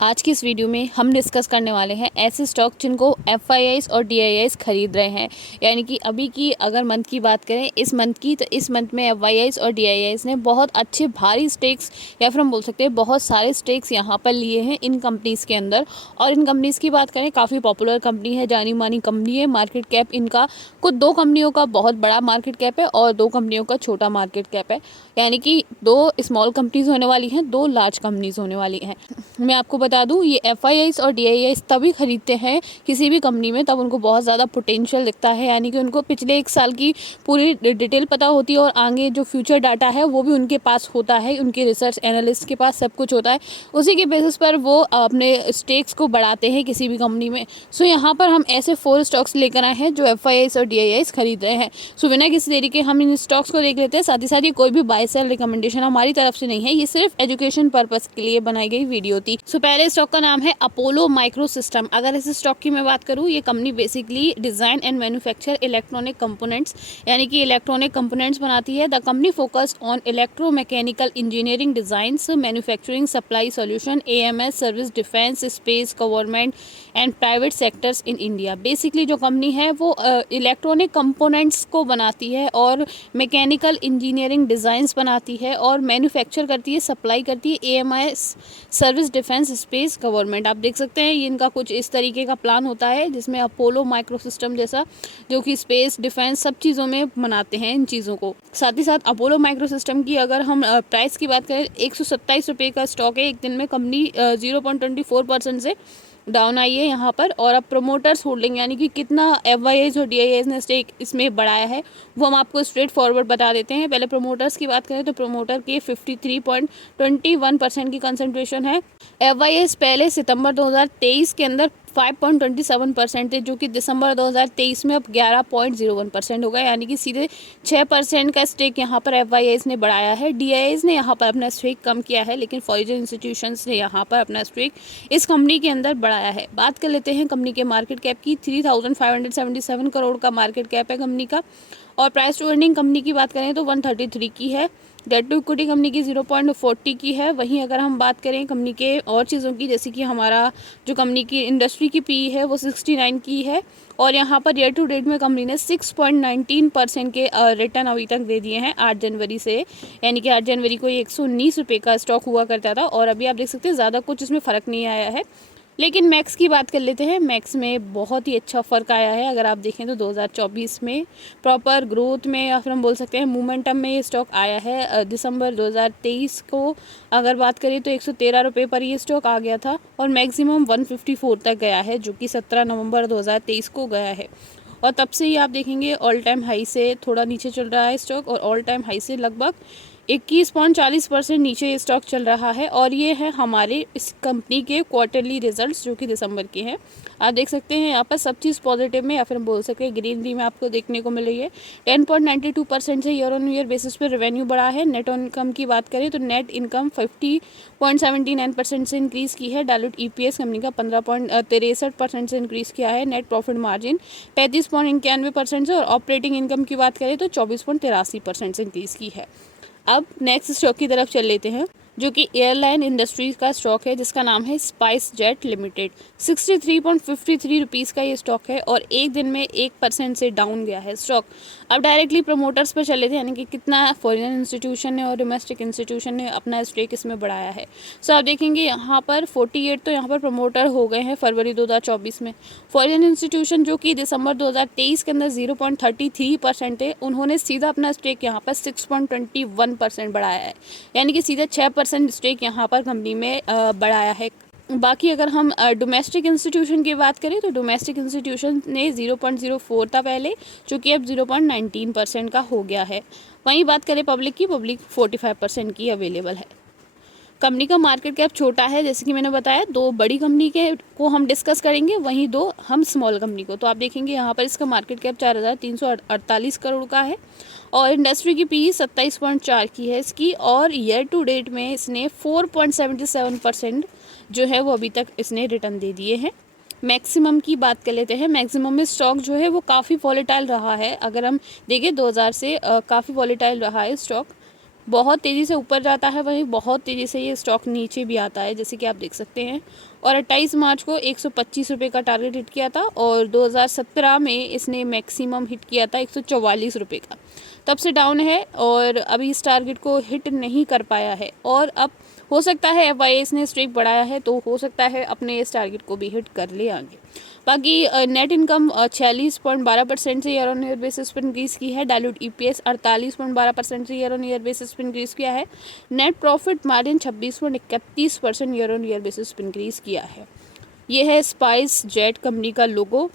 आज की इस वीडियो में हम डिस्कस करने वाले हैं ऐसे स्टॉक जिनको एफआईआईज और डीआईआईज खरीद रहे हैं। यानी कि अभी की अगर मंथ की बात करें इस मंथ की, तो इस मंथ में एफआईआईज और डीआईआईज ने बहुत अच्छे भारी स्टेक्स या फिर हम बोल सकते हैं बहुत सारे स्टेक्स यहाँ पर लिए हैं इन कंपनीज़ के अंदर। और इन कंपनीज़ की बात करें, काफ़ी पॉपुलर कंपनी है, जानी मानी कंपनी है। मार्केट कैप इनका कुछ दो कंपनियों का बहुत बड़ा मार्केट कैप है और दो कंपनियों का छोटा मार्केट कैप है। यानी कि दो स्मॉल कंपनीज होने वाली हैं, दो लार्ज कंपनीज होने वाली हैं। मैं आपको बता दूं, ये एफआईआईज और डीआईआईज तभी खरीदते हैं किसी भी कंपनी में तब उनको बहुत ज़्यादा पोटेंशियल दिखता है। यानी कि उनको पिछले एक साल की पूरी डिटेल पता होती है और आगे जो फ्यूचर डाटा है वो भी उनके पास होता है, उनके रिसर्च एनालिस्ट के पास सब कुछ होता है। उसी के बेसिस पर वो अपने स्टेक्स को बढ़ाते हैं किसी भी कंपनी में। सो यहाँ पर हम ऐसे 4 स्टॉक्स लेकर आए हैं जो एफआईआईज और डीआईआईज खरीद रहे हैं। सो बिना किसी देरी के हम इन स्टॉक्स को देख लेते हैं। साथ ही साथ ये कोई भी बाय सेल रिकमेंडेशन हमारी तरफ से नहीं है, ये सिर्फ एजुकेशन पर्पस के लिए बनाई गई वीडियो थी। सो पहले स्टॉक का नाम है अपोलो माइक्रो सिस्टम। अगर इस स्टॉक की मैं बात करूँ, ये company basically design and manufacture electronic components यानी कि इलेक्ट्रॉनिक कंपोनेंट्स बनाती है। The company focused on electromechanical engineering designs, manufacturing, supply solution, AMS service, defence, space, government and private sectors in India. Basically जो कंपनी है वो electronic components को बनाती है और मैकेनिकल इंजीनियरिंग डिज़ाइंस बनाती है और मैन्युफैक्चर करती है, सप्लाई करती है, AMS service, defence, space, government. आप देख सकते हैं ये इनका कुछ इस तरीके का प्लान होता है जिसमें अपोलो माइक्रो सिस्टम जैसा, जो कि स्पेस, डिफेंस सब चीज़ों में बनाते हैं इन चीज़ों को। साथ ही साथ अपोलो माइक्रो सिस्टम की अगर हम प्राइस की बात करें, 127 रुपये का स्टॉक है। एक दिन में कंपनी 0.24% से डाउन आई है यहाँ पर। और अब प्रमोटर्स होल्डिंग यानी कि कितना एफआईआईज और डीआईआईज ने स्टेक इसमें बढ़ाया है वो हम आपको स्ट्रेट फॉरवर्ड बता देते हैं। पहले प्रमोटर्स की बात करें तो प्रमोटर की 53.21% की कंसंट्रेशन है। एफआईआईज पहले सितंबर 2023 के अंदर 5.27% थे, जो कि दिसंबर 2023 में अब 11.01% हो गए। यानी कि सीधे 6% का स्टेक यहाँ पर एफआईआईज ने बढ़ाया है। डीआईआईज ने यहाँ पर अपना स्टेक कम किया है, लेकिन फॉरेन इंस्टीट्यूशंस ने यहाँ पर अपना स्टेक इस कंपनी के अंदर बढ़ाया है। बात कर लेते हैं कंपनी के मार्केट कैप की। 3577 करोड़ का मार्केट कैप है कंपनी का। और प्राइस टू अर्निंग कंपनी की बात करें तो 133 की है। डेट टू इक्विटी कंपनी की 0.40 की है। वहीं अगर हम बात करें कंपनी के और चीज़ों की, जैसे कि हमारा जो कंपनी की इंडस्ट्री की पी है वो 69 की है। और यहाँ पर ईयर टू डेट में कंपनी ने 6.19% के रिटर्न अभी तक दे दिए हैं 8 जनवरी से। यानी कि 8 जनवरी को ये 119 रुपये का स्टॉक हुआ करता था और अभी आप देख सकते हैं ज़्यादा कुछ इसमें फ़र्क नहीं आया है। लेकिन मैक्स की बात कर लेते हैं। मैक्स में बहुत ही अच्छा फ़र्क आया है। अगर आप देखें तो 2024 में प्रॉपर ग्रोथ में या फिर हम बोल सकते हैं मोमेंटम में ये स्टॉक आया है। दिसंबर 2023 को अगर बात करें तो 113 रुपये पर ये स्टॉक आ गया था और मैक्सिमम 154 तक गया है, जो कि 17 नवंबर 2023 को गया है। और तब से ही आप देखेंगे ऑल टाइम हाई से थोड़ा नीचे चल रहा है स्टॉक और ऑल टाइम हाई से लगभग 21.40% नीचे ये स्टॉक चल रहा है। और ये है हमारे इस कंपनी के क्वार्टरली रिजल्ट्स जो कि दिसंबर के हैं। आप देख सकते हैं यहाँ पर सब चीज़ पॉजिटिव में या फिर हम बोल सकते हैं ग्रीनरी में आपको देखने को मिल रही है। 10.92% से ईयर ऑन ईयर बेसिस पर रेवेन्यू बढ़ा है। नेट इनकम की बात करें तो नेट इनकम 50.79% से इंक्रीज़ की है। डायलूट ईपीएस कंपनी का 15.63% से इंक्रीज़ किया है। नेट प्रॉफिट मार्जिन 35.91% से और ऑपरेटिंग इनकम की बात करें तो 24.83% से इंक्रीज़ की है। अब नेक्स्ट स्टॉक की तरफ चल लेते हैं, जो कि एयरलाइन इंडस्ट्रीज का स्टॉक है जिसका नाम है स्पाइस जेट लिमिटेड। 63.53 रुपीज़ का ये स्टॉक है और एक दिन में 1% से डाउन गया है स्टॉक। अब डायरेक्टली प्रमोटर्स पर चले थे, यानी कि कितना फॉरेन इंस्टीट्यूशन ने और डोमेस्टिक इंस्टीट्यूशन ने अपना स्टेक इसमें बढ़ाया है। सो आप देखेंगे यहाँ पर 48 तो यहाँ पर प्रमोटर हो गए हैं फरवरी 2024 में। फॉरेन इंस्टीट्यूशन जो कि दिसंबर 2023 के अंदर 0.33% थे, उन्होंने सीधा अपना स्टेक यहाँ पर 6.21% बढ़ाया है। यानी कि सीधा 6% स्टेक यहाँ पर कंपनी में बढ़ाया है। बाकी अगर हम डोमेस्टिक इंस्टीट्यूशन की बात करें तो डोमेस्टिक इंस्टीट्यूशन ने 0.04 था पहले, जो कि अब 0.19% का हो गया है। वहीं बात करें पब्लिक की, पब्लिक 45% की अवेलेबल है। कंपनी का मार्केट कैप छोटा है, जैसे कि मैंने बताया। दो बड़ी कंपनी के को हम डिस्कस करेंगे, वहीं दो हम स्मॉल कंपनी को। तो आप देखेंगे यहाँ पर इसका मार्केट कैप 4,348 करोड़ का है और इंडस्ट्री की पी 27.4 की है इसकी। और ईयर टू डेट में इसने 4.77% जो है वो अभी तक इसने रिटर्न दे दिए हैं। मैक्सिमम की बात कर लेते हैं। मैक्सिमम में स्टॉक जो है वो काफ़ी वॉलेटाइल रहा है। अगर हम देखें 2000 से काफ़ी वॉलेटाइल रहा है स्टॉक। बहुत तेज़ी से ऊपर जाता है, वहीं बहुत तेज़ी से ये स्टॉक नीचे भी आता है, जैसे कि आप देख सकते हैं। और 28 मार्च को 125 रुपये का टारगेट हिट किया था और 2017 में इसने मैक्सिमम हिट किया था 144 रुपये का। तब से डाउन है और अभी इस टारगेट को हिट नहीं कर पाया है। और अब हो सकता है FIS ने स्ट्रेक बढ़ाया है तो हो सकता है अपने इस टारगेट को भी हिट कर ले आगे। बाकी नेट इनकम 46.12% से ईयर ऑन ईयर बेसिस पर इंक्रीज़ की है। डायलूट EPS 48.12% से ईयर ऑन ईयर बेसिस पर इंक्रीज़ किया है। Net profit margin 26.31% year on year basis पर इंक्रीज़ किया है। ये है स्पाइस जेट कंपनी का लोगो,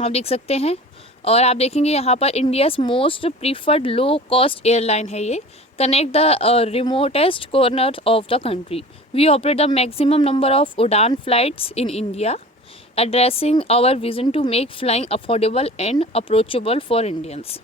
आप देख सकते हैं। और आप देखेंगे यहाँ पर India's most preferred low cost airline है ये। Connect the remotest corner of the country. We operate the maximum number of Udan flights in India, addressing our vision to make flying affordable and approachable for Indians।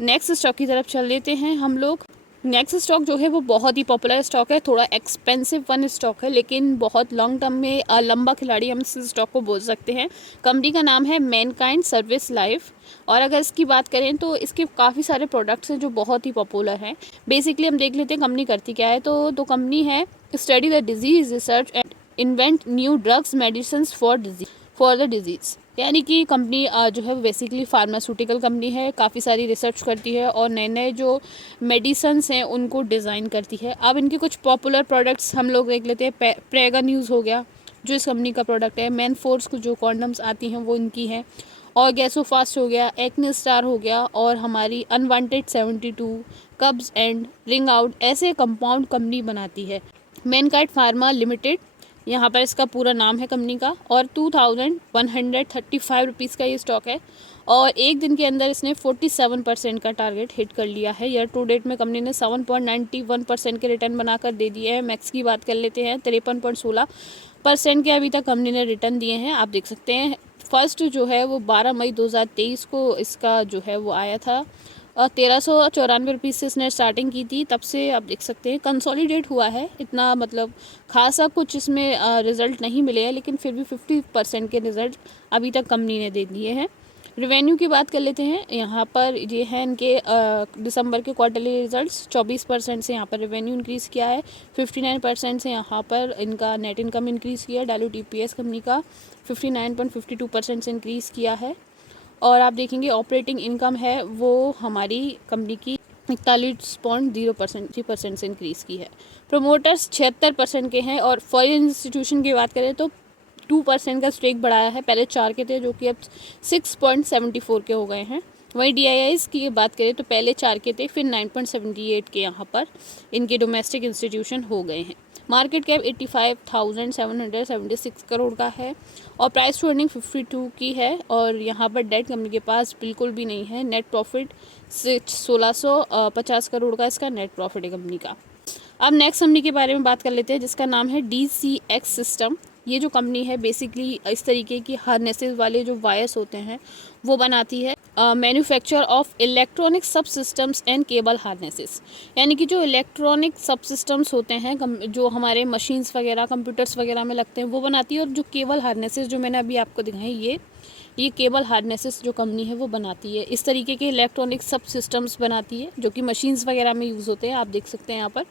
Next stock की तरफ चल लेते हैं हम लोग। Next stock जो है वो बहुत ही पॉपुलर स्टॉक है, थोड़ा एक्सपेंसिव वन स्टॉक है, लेकिन बहुत लॉन्ग टर्म में लंबा खिलाड़ी हम इस स्टॉक को बोल सकते हैं। कंपनी का नाम है मैनकाइंड सर्विस लाइफ। और अगर इसकी बात करें तो इसके काफ़ी सारे प्रोडक्ट्स हैं जो बहुत ही पॉपुलर हैं। बेसिकली हम देख लेते हैं कंपनी करती क्या है। तो कंपनी है study the disease, research and invent new drugs medicine for the disease. यानी कि कंपनी जो है बेसिकली फार्मास्यूटिकल कंपनी है, काफ़ी सारी रिसर्च करती है और नए नए जो मेडिसन्स हैं उनको डिज़ाइन करती है। अब इनके कुछ पॉपुलर प्रोडक्ट्स हम लोग देख लेते हैं। प्रेगा न्यूज़ हो गया जो इस कंपनी का प्रोडक्ट है। मैन फोर्स को जो कॉन्डम्स आती हैं वो इनकी हैं। और गैसो फास्ट हो गया, एक्ने स्टार हो गया और हमारी अनवांटेड 72, कब्स एंड रिंग आउट, ऐसे कंपाउंड कंपनी बनाती है। मैनकाइंड फार्मा लिमिटेड यहाँ पर इसका पूरा नाम है कंपनी का। और 2135 रुपीज़ का ये स्टॉक है और एक दिन के अंदर इसने 47% का टारगेट हिट कर लिया है। ईयर टू डेट में कंपनी ने 7.91% के रिटर्न बनाकर दे दिए हैं। मैक्स की बात कर लेते हैं, 53.16% के अभी तक कंपनी ने रिटर्न दिए हैं। आप देख सकते हैं फर्स्ट जो है वो 12 मई 2023 को इसका जो है वो आया था। 1394 रुपीज़ से इसने स्टार्टिंग की थी, तब से आप देख सकते हैं कंसोलिडेट हुआ है। इतना मतलब खासा कुछ इसमें रिज़ल्ट नहीं मिले हैं, लेकिन फिर भी 50% के रिज़ल्ट अभी तक कंपनी ने दे दिए हैं। रिवेन्यू की बात कर लेते हैं। यहाँ पर ये है इनके दिसंबर के क्वार्टरली रिजल्ट्स। 24% से यहाँ पर रिवेन्यू इंक्रीज़ किया है। 59% से यहाँ पर इनका नेट इनकम इंक्रीज़ किया है। डायलूट EPS कंपनी का 59.52% से इंक्रीज़ किया है। और आप देखेंगे ऑपरेटिंग इनकम है वो हमारी कंपनी की 41.0% से इंक्रीज़ की है। प्रोमोटर्स 76% के हैं। और फॉरेन इंस्टीट्यूशन की बात करें तो 2% का स्टेक बढ़ाया है। पहले 4 के थे जो कि अब 6.74 के हो गए हैं। वहीं DIIs की बात करें तो पहले 4 के थे, फिर 9.78 के यहाँ पर इनके डोमेस्टिक इंस्टीट्यूशन हो गए हैं। मार्केट कैप 85,776 करोड़ का है और प्राइस टू अर्निंग 52 की है। और यहाँ पर डेट कंपनी के पास बिल्कुल भी नहीं है। नेट प्रॉफिट 1650 करोड़ का इसका नेट प्रॉफिट है कंपनी का। अब नेक्स्ट कंपनी के बारे में बात कर लेते हैं जिसका नाम है DCX सिस्टम। ये जो कंपनी है बेसिकली इस तरीके की हार्नेसेस वाले जो वायर्स होते हैं वो बनाती है। मैन्युफैक्चर ऑफ इलेक्ट्रॉनिक सब सिस्टम्स एंड केबल हार्नेसेस, यानी कि जो इलेक्ट्रॉनिक सब सिस्टम्स होते हैं जो हमारे मशीन्स वगैरह कंप्यूटर्स वगैरह में लगते हैं वो बनाती है। और जो केबल हार्नेसेस जो मैंने अभी आपको दिखाई ये केबल हार्नेसेस जो कंपनी है वो बनाती है। इस तरीके के इलेक्ट्रॉनिक सब सिस्टम्स बनाती है जो कि मशीन्स वगैरह में यूज़ होते हैं। आप देख सकते हैं यहाँ पर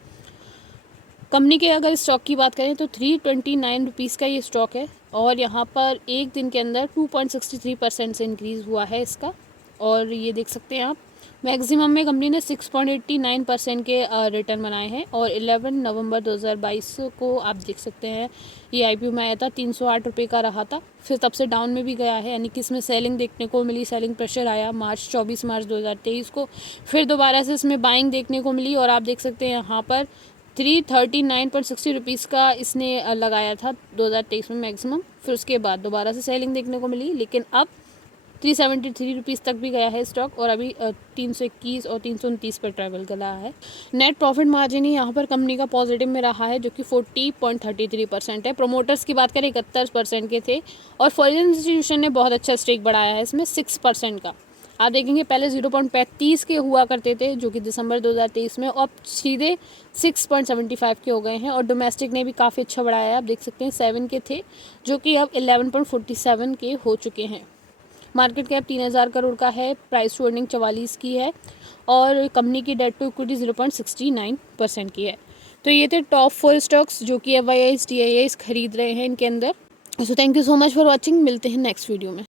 कंपनी के अगर स्टॉक की बात करें तो 329 रुपीज़ का ये स्टॉक है। और यहाँ पर एक दिन के अंदर 2.63% से इंक्रीज़ हुआ है इसका। और ये देख सकते हैं आप मैक्सिमम में कंपनी ने 6.89% के रिटर्न बनाए हैं। और 11 नवंबर 2022 को आप देख सकते हैं ये IPO में आया था, 308 रुपये का रहा था, फिर तब से डाउन में भी गया है। यानी कि इसमें सेलिंग देखने को मिली, सेलिंग प्रेशर आया 24 मार्च 2023 को, फिर दोबारा से इसमें बाइंग देखने को मिली। और आप देख सकते हैं यहाँ पर 339.60 रुपीज़ का इसने लगाया था 2023 में मैक्सिमम, फिर उसके बाद दोबारा से सेलिंग देखने को मिली, लेकिन अब 373 रुपीज़ तक भी गया है स्टॉक और अभी 321 और 329 पर ट्रैवल कर रहा है। नेट प्रॉफिट मार्जिन ही यहाँ पर कंपनी का पॉजिटिव में रहा है जो कि 40.33% है। प्रोमोटर्स की बात करें 71% के थे और फॉरेन इंस्टीट्यूशन ने बहुत अच्छा स्टेक बढ़ाया है इसमें 6% का। आप देखेंगे पहले 0.35 के हुआ करते थे जो कि दिसंबर 2023 में, अब सीधे 6.75 के हो गए हैं। और डोमेस्टिक ने भी काफ़ी अच्छा बढ़ाया है। आप देख सकते हैं 7 के थे जो कि अब 11.47 के हो चुके हैं। मार्केट कैप 3000 करोड़ का है, प्राइस टू अर्निंग 44 की है और कंपनी की डेट टू इक्विटी 0.69% की है। तो ये थे टॉप 4 स्टॉक्स जो कि FIIs TIIs खरीद रहे हैं इनके अंदर। So thank you so much for watching, मिलते हैं नेक्स्ट वीडियो में।